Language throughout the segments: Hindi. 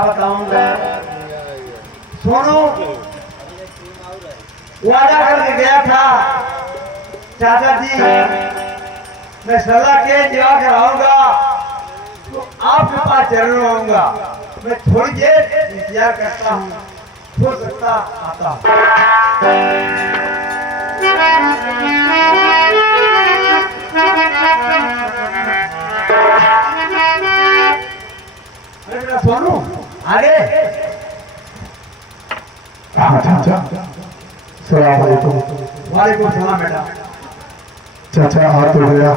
क्या बताऊंगा। सोनू वादा करके गया था चाचा जी मैं सलाह के जवा कराऊंगा तो आपके पास जरूर आऊंगा। मैं थोड़ी देर इंतजार करता हूँ, हो सकता आता हूँ। अरे मेरा सोनू अरे चाचा सलाम अलैकुम। वालेकुम सलाम बेटा। चाचा आ तो गया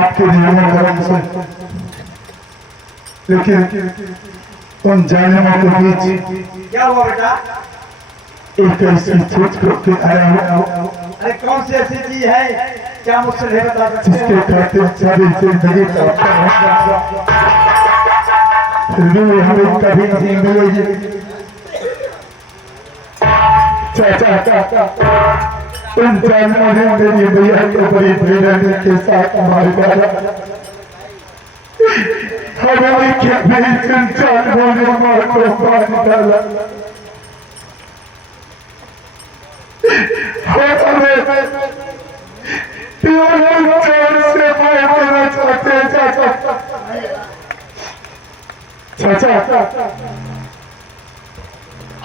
आपके नियमों करम से, लेकिन उन जालिमों के बीच क्या हुआ बेटा? एक ऐसी चीज करके आया हूँ अरे कौन सी ऐसी चीज है क्या मुझसे नहीं बता सकते? जिसके खातिर सारी जिंदगी का फिर भी हमें कभी नहीं मिलेगी। चाचा उन जालिमों ने मेरी भैया को बड़ी बेरहमी के साथ मार डाला। हमारी क्या भी जालिमों ने मार को मार डाला। चाचा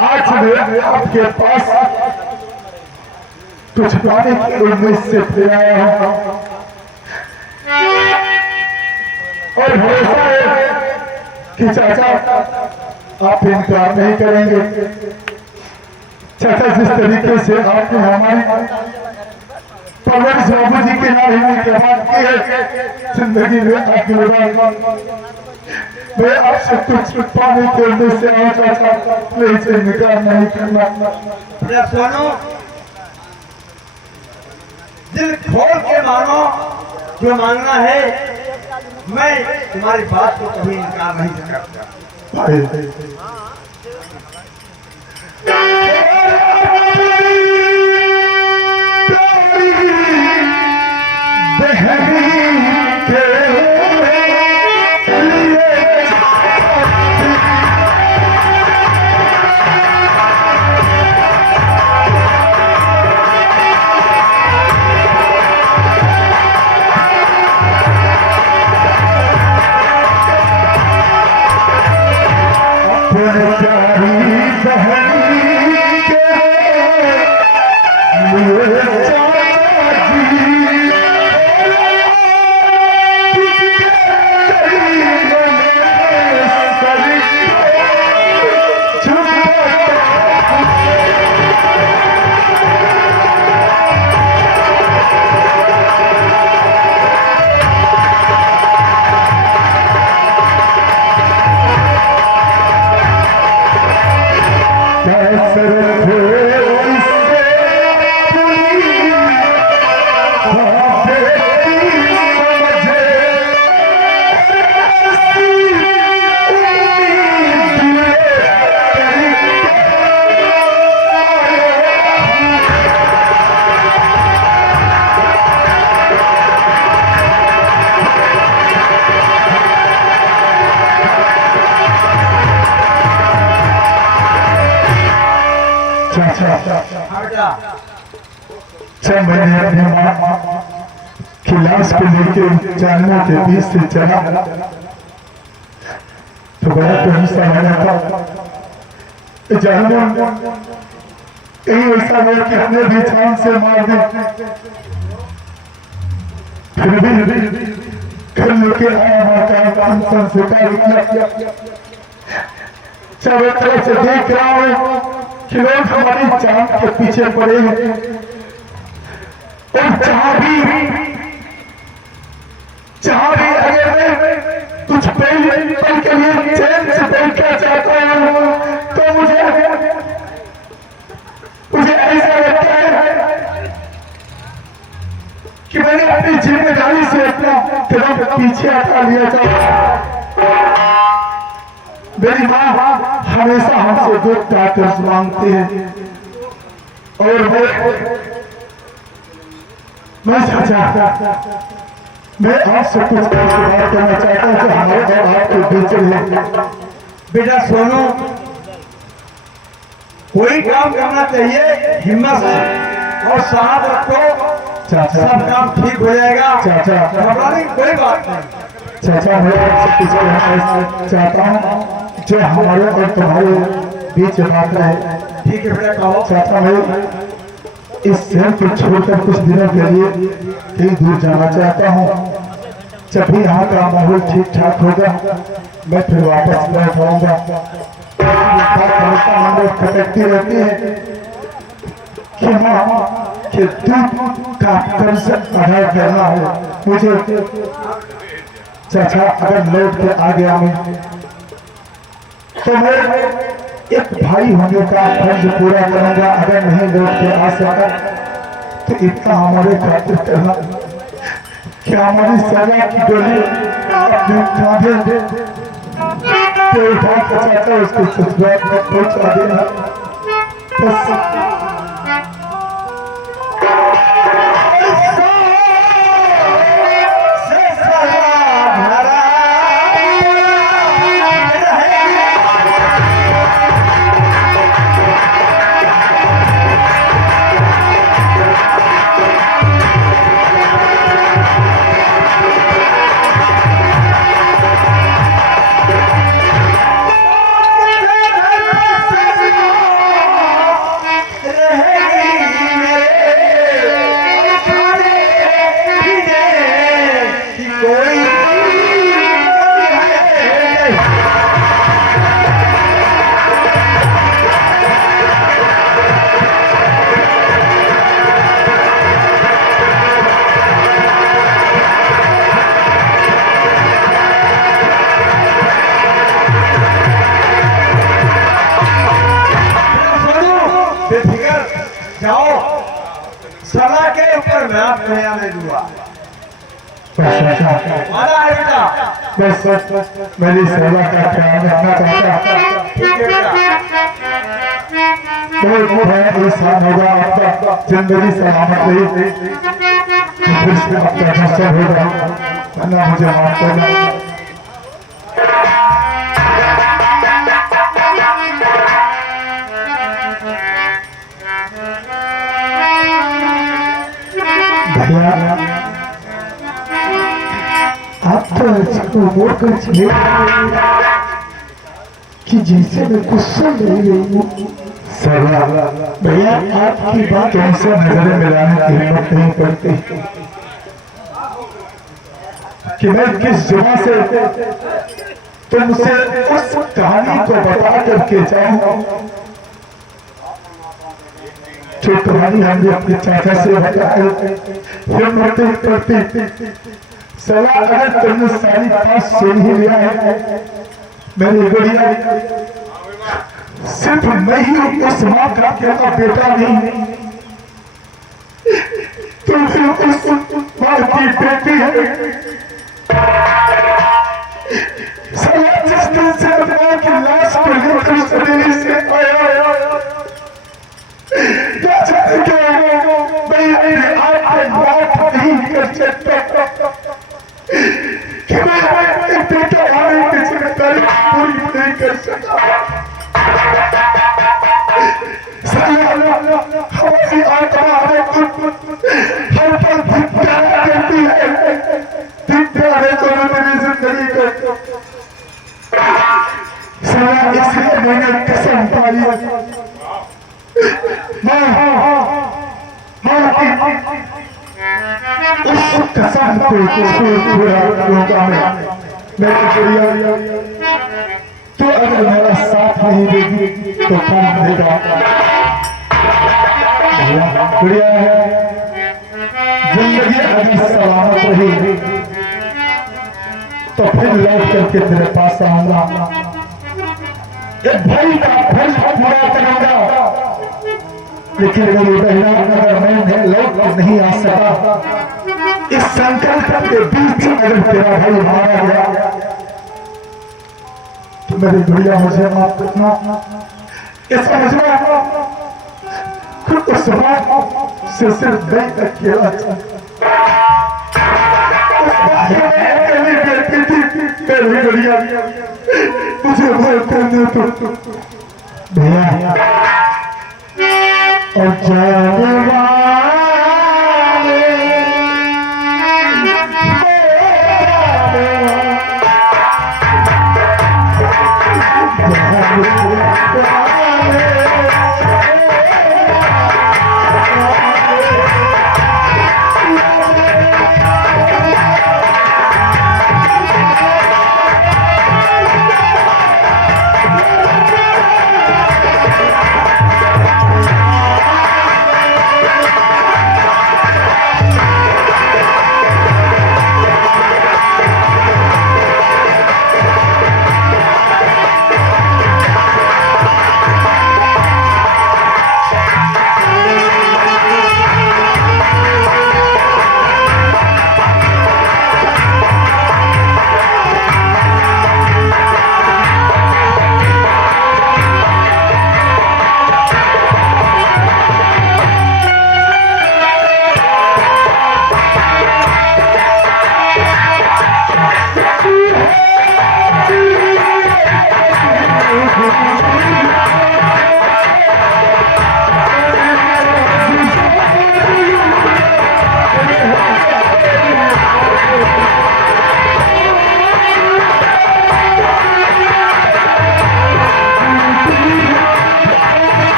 आज मैं आपके पास कुछ पाने की उम्मीद से फिर आया हूं और भरोसा है कि चाचा आप इनकार नहीं करेंगे। चाचा जिस तरीके से आपने हमारी परवरिश बाबू जी के नाम होने के बाद की है जिंदगी में आगे मैं आपसे कुछ पाने के उम्मीद से आया चाचा, मैं इसे इनकार नहीं करना। सुनो दिल खोल के मानो जो मांगना है, मैं तुम्हारी बात को कभी इनकार नहीं करता। छह महीने अपनी माँ की लाश को लेकर जानवरों के बीच से चला तो बड़ा तो हिस्सा मैंने था। जानवर कहीं ऐसा नहीं कि हमने भी छान से मार दी, फिर भी घर लेके आया माता का अंसन स्वीकार किया। चारों तरफ से देख रहा हूँ कि लोग हमारी जान के पीछे पड़े हैं और जहां भी अगर मैं कुछ पल के लिए चैन से बैठना चाहता हूं तो मुझे ऐसा लगता है कि मैंने अपनी जिम्मेदारी से अपना कदम पीछे हटा लिया था। मेरी माँ हमेशा हमसे दुख ताकत मांगती है और मैं आपसे कुछ बात करना चाहता हूँ जो हमारे और आपके बीच है। बेटा सोनू, कोई काम करना चाहिए हिम्मत से और साथ रखो, सब काम ठीक हो जाएगा। घबराने की कोई बात नहीं। चाचा मैं आपसे कुछ कहना चाहता हूँ जो हमारे और तुम्हारे बीच बात है। ठीक है बेटा कहो। चाचा मैं इस शहर को छोड़कर कुछ दिनों के लिए कहीं दूर जाना चाहता हूँ। जब भी यहाँ का माहौल ठीक ठाक होगा मैं फिर वापस लौट आऊंगा। खटकती रहती है कि हाँ कि दूध का कर्ज अदा करना है मुझे। चाचा अगर लौट के आ गया मैं तो मैं एक भाई होने का फर्ज पूरा करूंगा। अगर नहीं लौट के आ सका तो इतना हमारे खातिर करना कि हमारी सजा की डोली अपने कांधे पे उठा के चाचा उसको ससुराल में पहुंचा देना। बस सला के ऊपर मैं आप नया में दूंगा। माना है बेटा। बस मेरी सेवा का ख्याल रखना चाहता। ठीक है बेटा। इंसान होगा आपका जिंदगी सलामत रही फिर से आपका नशा होगा वरना मुझे माफ करना। आप तो इसको मोड़ कर चले कि जैसे मैं कुछ सुन रही हूँ। भैया आपकी बात उनसे नजरें मिलाने की हिम्मत नहीं करती कि मैं किस जुबान से तुमसे उस कहानी को बता करके जाऊँ जो कहानी हमने अपने चाचा से बताई। हिम्मत करती सलाह अगर तुमने सारी बात सुन ही लिया है मेरी गुड़िया, सिर्फ मैं ही उस माँ का अकेला बेटा नहीं तुम सिर्फ उस माँ की बेटी है। सलाह जिस दिन से माँ की लाश को लेकर शरीर से आया क्या जाने क्या मैं आप नहीं कर सकता कि मैं एक बेटा हमारे की जिम्मेदारी पूरी नहीं कर सकता। हमारी आत्मा हर पल धिक्कार करती है। धिक्कार है तो मेरी जिंदगी को इसलिए मैंने कसम पाई उस कसम को पूरा होगा। मैं तो अगर मेरा साथ नहीं देगी तो कौन देगा। गुड़िया जिंदगी अभी सलामत रही तो फिर लौट करके तेरे पास आऊंगा। एक भाई का फर्ज पूरा करूंगा। लेकिन मेरी बहना अगर मैं लौट नहीं आ सका इस संकल्प के बीच अगर तेरा भाई मारा गया तो मेरी गुड़िया मुझे माफ करना। इसका मुझे उस बात से सिर्फ देख तक खेला पहली गुड़िया तुझे भय करने तो भैया और जाने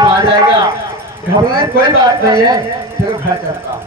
आ जाएगा, घबराने कोई बात नहीं है, चलो घर चलता हूँ।